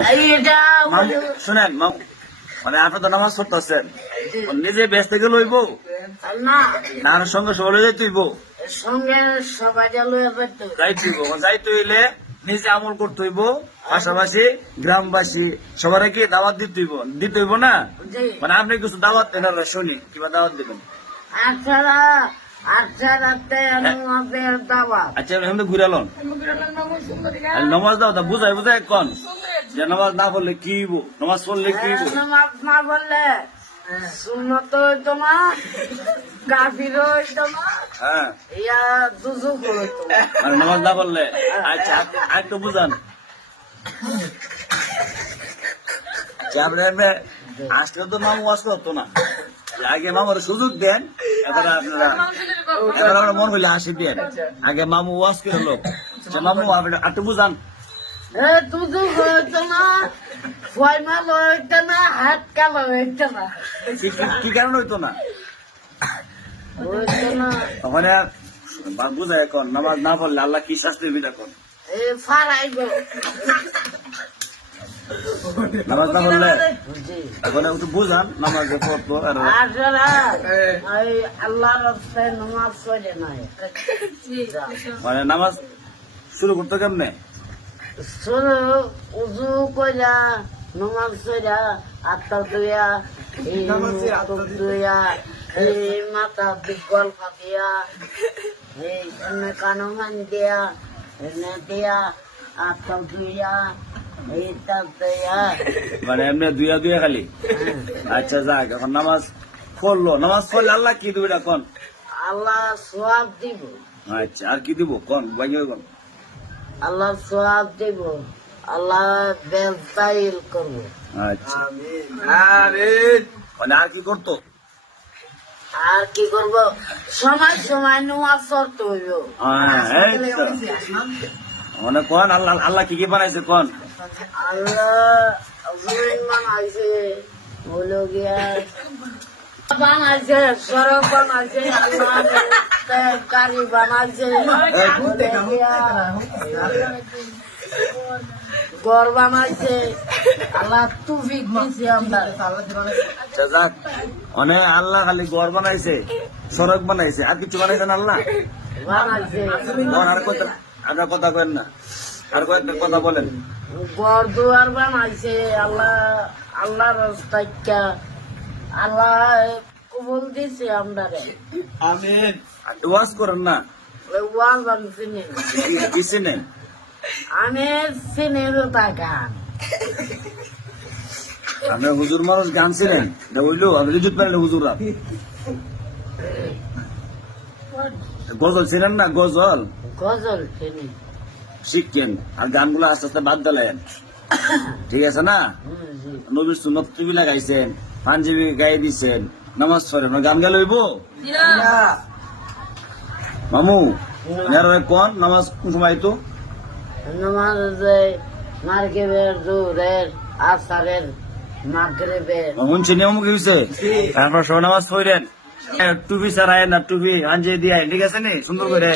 এইটা মামু শুনেন মানে আপনি তো নামাজ পড়তেছেন নিজে ব্যস্ত গেলে হইব? না। না সঙ্গে সবাই যাই তুইব সঙ্গে সবাই যাই তুইব যাই তুইলে নিজে আমল করতে হইব পাশাপাশি গ্রামবাসী সবার কি দাওয়াত দিতে হইব? দিতে হইব না? মানে আপনি কিছু দাওয়াত দেন আর শুনি কিবা দাওয়াত দিবেন? দাওয়াত। আচ্ছা এমনি ঘুরালন নামাজ দাও তা বুঝাই বুঝাই কন যে নামাজ না পড়লে কি নামাজ পড়লে কি নামাজ না বললে সুন্নত হইতো কাফির হ্যাঁ। ইয়া নামাজ না পড়লে আচ্ছা আর একটু বুঝান। আচ্ছা, এমনি আসলে তো মামু আসতে হতো না। আগে মামুর সুযোগ দেন এবারে আপনারা এবার আমরা মন হইলে আসি দেন। আগে মামু ওয়াশ করে লোক। আচ্ছা, মামু আপনি একটু বুঝান। না ছয় না হাত কালো হইতো না কি- কারণ হইতো না হইতো না ওখানে এখন নামাজ না পড়লে আল্লাহ কি শাস্তি দিবি এখন নামাজ না পড়লে এখন একটু বুঝান নামাজ পড়তো আর নামাজ মানে নামাজ শুরু করতে কেমনে? শুধু উজু কইরা নমাজ কইরা আত্মা দুয়া এই মুখ দুয়া এই মাথা বিকল ফাটিয়া এই এনে কানো মান দিয়া এনে দিয়া আত্মা দিয়া মানে এমনি দুইয়া দুইয়া খালি? আচ্ছা যাক এখন নামাজ পড়ল। নামাজ পড়লে আল্লাহ কি দিবি এখন আল্লাহ সোয়াব দিব। আচ্ছা আর কি দিব? কোন? ভাইয়া কোন? আল্লাহ সোয়াব দিব আল্লাহ বেলতাইল করব। আচ্ছা। মানে আর কি করতো? আর কি করব? সময় সময় নামাজ পড়তে হইব। হ্যাঁ, তো। মানে কোন আল্লাহ আল্লাহ কি কি বানাইছে কোন? আল্লাহ জমিন বানাইছে হলো গিয়া বানাইছে সড়ক বানাইছে আল্লাহ গাড়ি বানাইছে। ঘর বানাইছে। আল্লাহ তুফিক দিছে আমরা। আচ্ছা মানে আল্লাহ খালি ঘর বানাইছে সড়ক বানাইছে। আর কিছু বানাইছে না আল্লাহ? বানাইছে। আর কথা কথা কেন না। আর কয়েকটা কথা বলেন। ঘর দুয়ার বানাইছে। আল্লাহ আল্লাহ রাস্তাইকা আল্লাহ কবুল দিছে আমরা রে আমিন ওয়াজ করেন না। ওয়াজ আমি চিনি কি- আমি চিনি রুতা গান। আমরা হুজুর মানুষ গান ছিলেন হইল আমি রিজুত পারেন হুজুর গজল ছিলেন না? গজল? গজল শিখছেন আর গানগুলো আস্তে আস্তে বাদ দিলেন। ঠিক আছে না। নবীর সুন্নত টিভি লাগাইছেন পাঞ্জাবি গায়ে দিছেন। নামাজ ওই গান গেলে হইব? মামু ওই কোন নামাজ কোন সময় তো নামাজ যে মার্কেবের জোরের আসারের মামুন চিনি নিয়ম কি তারপর সব নামাজ পড়েন। টুপি সারায় না টুপি আঞ্জে দিয়ে ঠিক আছে নি? সুন্দর করে